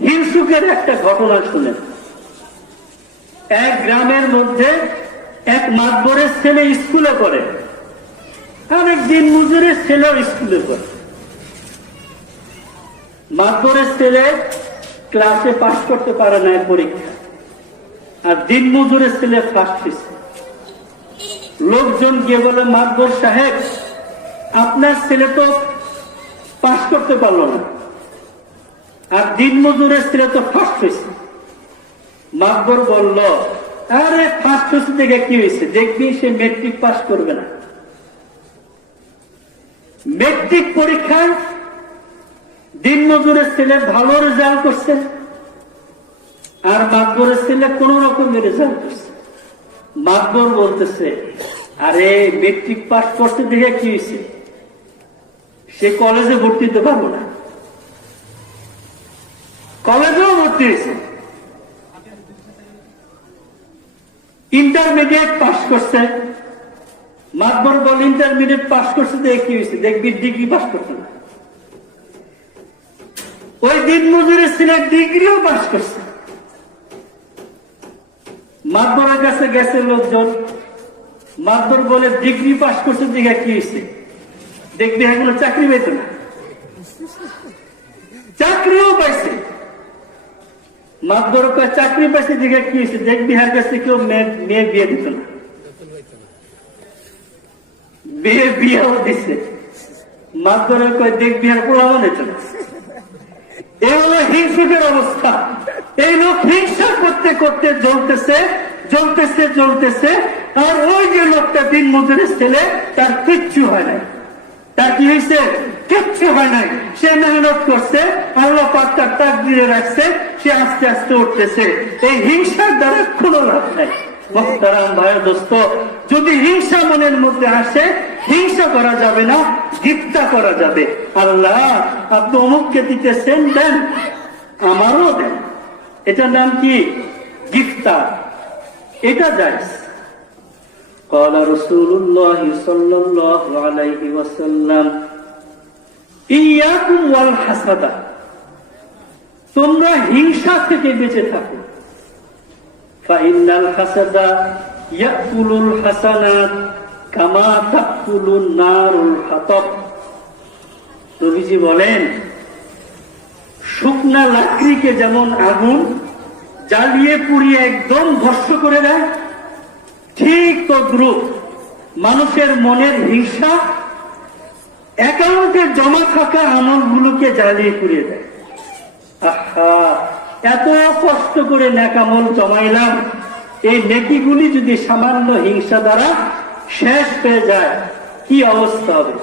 হিংসুকের একটা ঘটনা শুনেন। এক গ্রামের মধ্যে এক মাতবরের ছেলে স্কুলে পড়ে, আর এক দিন মজুরের ছেলেও স্কুলে পড়ে। মাতবরের ছেলে ক্লাসে পাস করতে পারে না পরীক্ষা, আর দিন মজুরের ছেলে ফার্স্ট হয়েছে। লোকজন গিয়ে বলে, মাতবর সাহেব, আপনার ছেলে তো পাস করতে পারলো না, আর দিন মজুরের ছেলে তো ফার্স্ট হয়েছে। মাতবর বলল, আরে ফার্স্ট হয়েছে দেখে কি হয়েছে, দেখবি সে মেট্রিক পাস করবে না। মেট্রিক পরীক্ষায় দিন মজুরের ছেলে ভালো রেজাল্ট করছে, আর মাতবরের ছেলে কোন রকমের রেজাল্ট করছে। মাতবর বলতেছে, আরে মেট্রিক পাস করতে দেখে কি হয়েছে, সে কলেজে ভর্তি হতে পারবো না। কলেজেও ভর্তি হয়েছে, ইন্টারমিডিয়েট পাস করছে। মাতবর বল, ইন্টারমিডিয়েট পাস করছে দেখে কি হয়েছে, দেখবি ডিগ্রি পাস করছে না। ওই দিন মজুরের ছেলে ডিগ্রিও পাস করছে। মাতবরের কাছে গেছে লোকজন, মাতবর বলে, ডিগ্রি পাস করছে দেখে কি হয়েছে, দেখবি এগুলো চাকরি পেত না। চাকরিও পাইছে। মাতবর চাকরি পাইছে দেখে কি হয়েছে, দেখবি হার কাছে কেউ মেয়ে বিয়ে দিত না। বিয়েও দিছে। মাতবরের কয়, দেখবি হার পোলাও নিত না। এই হলো হিংসুকের অবস্থা। এই লোক হিংসা করতে করতে জ্বলতেছে জ্বলতেছে জ্বলতেছে, আর ওই যে লোকটা দিন মজুরের ছেলে, তার কিচ্ছু হয় নাই। তার কি হয়েছে? কিচ্ছু হয় নাই। সে মেহনত করছে, আল্লাহ পাক তার তাকদীরে রাখছে, সে আস্তে আস্তে উঠতেছে। এই হিংসার দ্বারা কোনো লাভ নাই। মুহতারাম ভাইয়ের দোস্ত, যদি হিংসা মনের মধ্যে আসে, হিংসা করা যাবে না, গিফতা করা যাবে। আল্লাহ, আপনি অমুককে দিতেছেন, দেন, আমারও দেন। এটার নাম কি? গিফতা। এটা জায়েজ। قال رسول الله صلى الله عليه وسلم إياكم والحسد, তোমরা হিংসা থেকে বেঁচে থাকো। فإن الحسد يأكل الحسنات كما تأكل النار الحطب। নবীজি বলেন, শুকনা লাকড়িকে যেমন আগুন জ্বালিয়ে পুড়িয়ে একদম ভস্ম করে দেয়, ঠিক তদ্রূপ মানুষের মনের হিংসা অ্যাকাউন্টে জমা থাকা আমলগুলোকে জ্বালিয়ে পুড়িয়ে দেয়। আহা, এত কষ্ট করে নেকামল জমাইলাম, এই নেকিগুলি যদি সামান্য হিংসা দ্বারা শেষ হয়ে যায়, কি অবস্থা হবে?